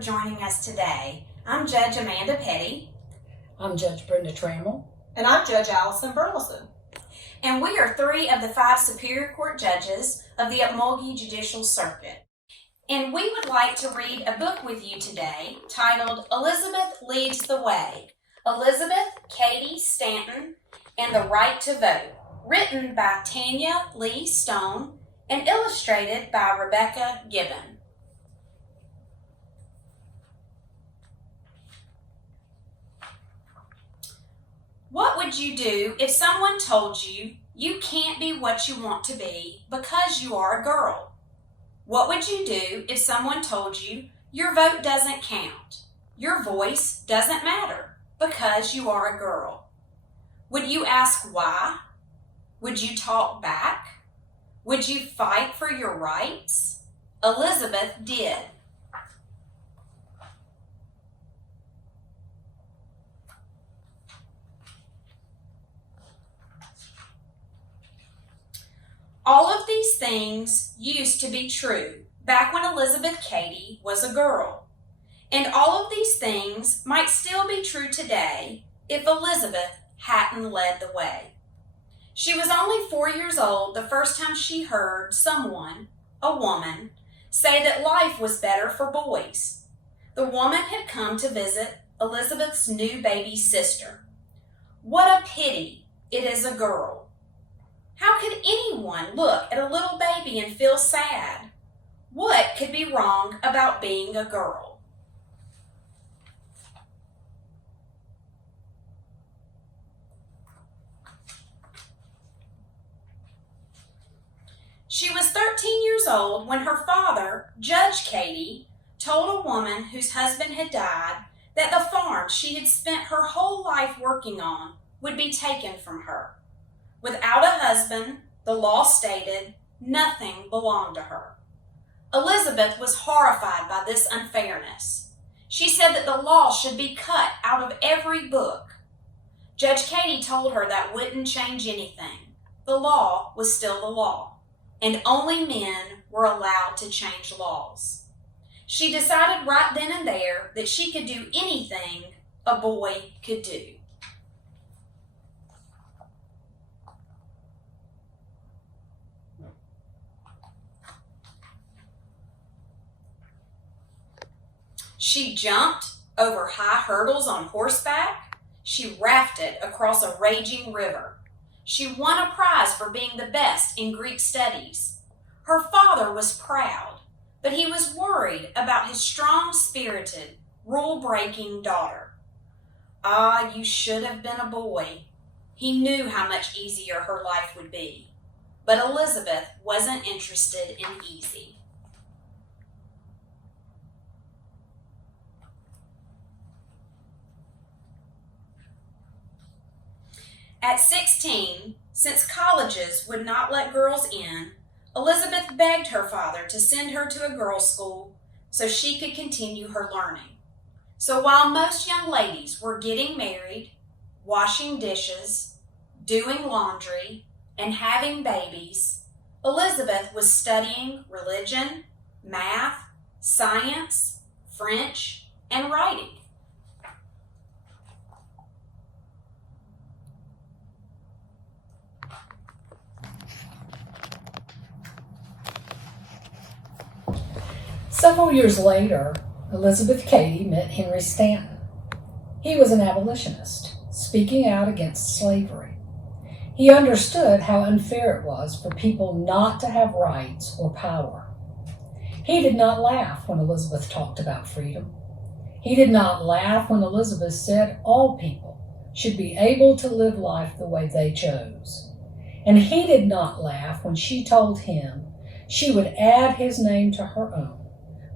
joining us today. I'm Judge Amanda Petty. I'm Judge Brenda Trammell. And I'm Judge Alison Burleson. And we are 3 of the 5 Superior Court judges of the Upmulgee Judicial Circuit. And we would like to read a book with you today titled Elizabeth Leads the Way, Elizabeth Cady Stanton and the Right to Vote, written by Tanya Lee Stone and illustrated by Rebecca Gibbon. What would you do if someone told you you can't be what you want to be because you are a girl? What would you do if someone told you your vote doesn't count, your voice doesn't matter because you are a girl? Would you ask why? Would you talk back? Would you fight for your rights? Elizabeth did. All of these things used to be true back when Elizabeth Cady was a girl. And all of these things might still be true today if Elizabeth hadn't led the way. She was only 4 years old the first time she heard someone, a woman, say that life was better for boys. The woman had come to visit Elizabeth's new baby sister. What a pity it is a girl. How could anyone look at a little baby and feel sad? What could be wrong about being a girl? She was 13 years old when her father, Judge Cady, told a woman whose husband had died that the farm she had spent her whole life working on would be taken from her. Without a husband, the law stated, nothing belonged to her. Elizabeth was horrified by this unfairness. She said that the law should be cut out of every book. Judge Cady told her that wouldn't change anything. The law was still the law, and only men were allowed to change laws. She decided right then and there that she could do anything a boy could do. She jumped over high hurdles on horseback. She rafted across a raging river. She won a prize for being the best in Greek studies. Her father was proud, but he was worried about his strong-spirited, rule-breaking daughter. Ah, you should have been a boy. He knew how much easier her life would be. But Elizabeth wasn't interested in easy. At 16, since colleges would not let girls in, Elizabeth begged her father to send her to a girls' school so she could continue her learning. So while most young ladies were getting married, washing dishes, doing laundry, and having babies, Elizabeth was studying religion, math, science, French, and writing. Several years later, Elizabeth Cady met Henry Stanton. He was an abolitionist, speaking out against slavery. He understood how unfair it was for people not to have rights or power. He did not laugh when Elizabeth talked about freedom. He did not laugh when Elizabeth said all people should be able to live life the way they chose. And he did not laugh when she told him she would add his name to her own,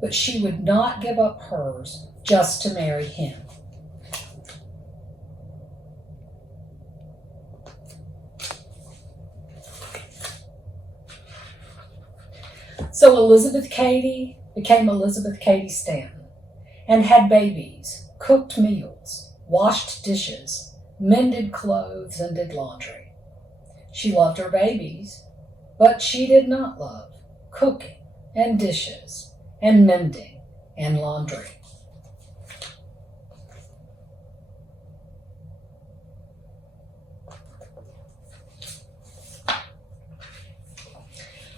but she would not give up hers just to marry him. So Elizabeth Cady became Elizabeth Cady Stanton and had babies, cooked meals, washed dishes, mended clothes, and did laundry. She loved her babies, but she did not love cooking and dishes and mending and laundry.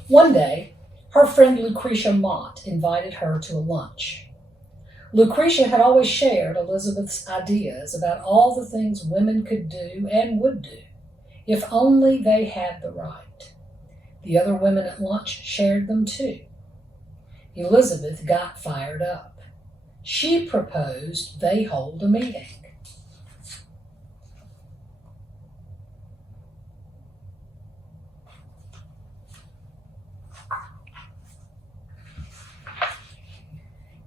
One day, her friend Lucretia Mott invited her to a lunch. Lucretia had always shared Elizabeth's ideas about all the things women could do and would do, if only they had the right. The other women at lunch shared them too. Elizabeth got fired up. She proposed they hold a meeting.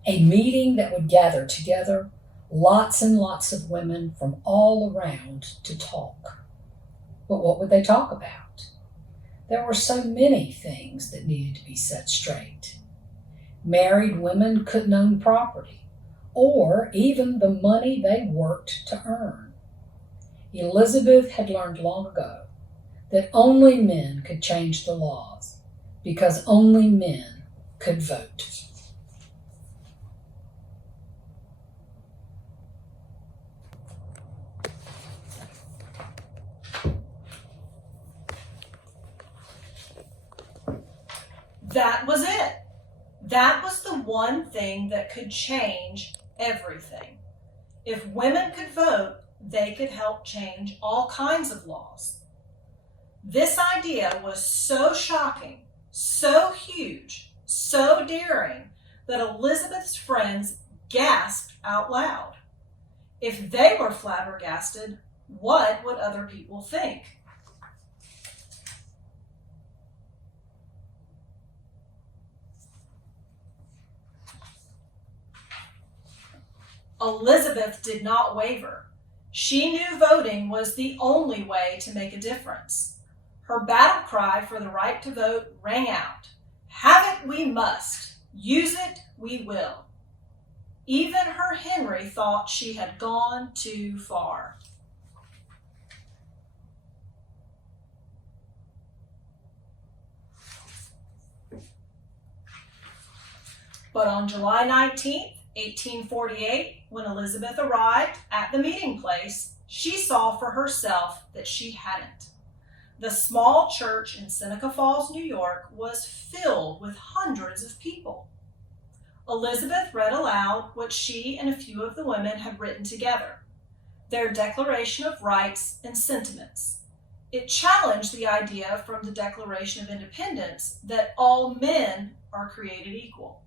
A meeting that would gather together lots and lots of women from all around to talk. But what would they talk about? There were so many things that needed to be set straight. Married women couldn't own property, or even the money they worked to earn. Elizabeth had learned long ago that only men could change the laws, because only men could vote. That was it. That was the one thing that could change everything. If women could vote, they could help change all kinds of laws. This idea was so shocking, so huge, so daring, that Elizabeth's friends gasped out loud. If they were flabbergasted, what would other people think? Elizabeth did not waver. She knew voting was the only way to make a difference. Her battle cry for the right to vote rang out. Have it we must. Use it we will. Even her Henry thought she had gone too far. But on July 19th, 1848, when Elizabeth arrived at the meeting place, she saw for herself that she hadn't. The small church in Seneca Falls, New York, was filled with hundreds of people. Elizabeth read aloud what she and a few of the women had written together, their Declaration of Rights and Sentiments. It challenged the idea from the Declaration of Independence that all men are created equal.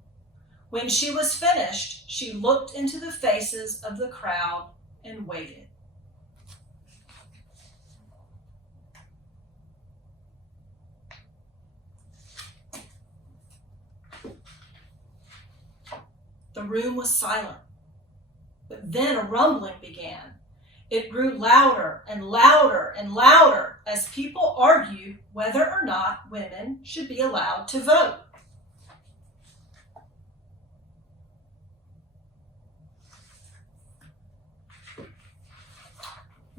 When she was finished, she looked into the faces of the crowd and waited. The room was silent, but then a rumbling began. It grew louder and louder and louder as people argued whether or not women should be allowed to vote.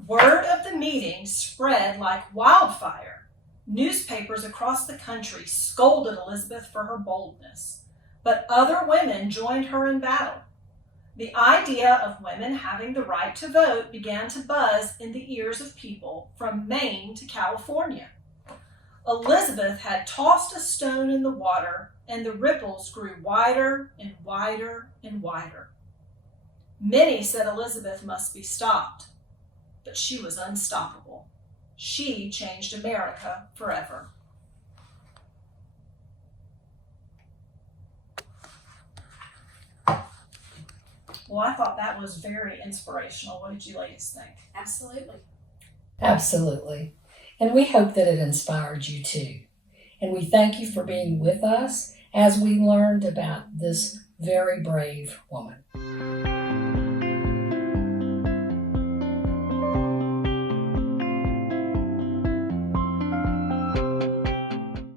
Word of the meeting spread like wildfire. Newspapers across the country scolded Elizabeth for her boldness, but other women joined her in battle. The idea of women having the right to vote began to buzz in the ears of people from Maine to California. Elizabeth had tossed a stone in the water, and the ripples grew wider and wider and wider. Many said Elizabeth must be stopped. But she was unstoppable. She changed America forever. Well, I thought that was very inspirational. What did you ladies think? Absolutely. Absolutely. And we hope that it inspired you too. And we thank you for being with us as we learned about this very brave woman.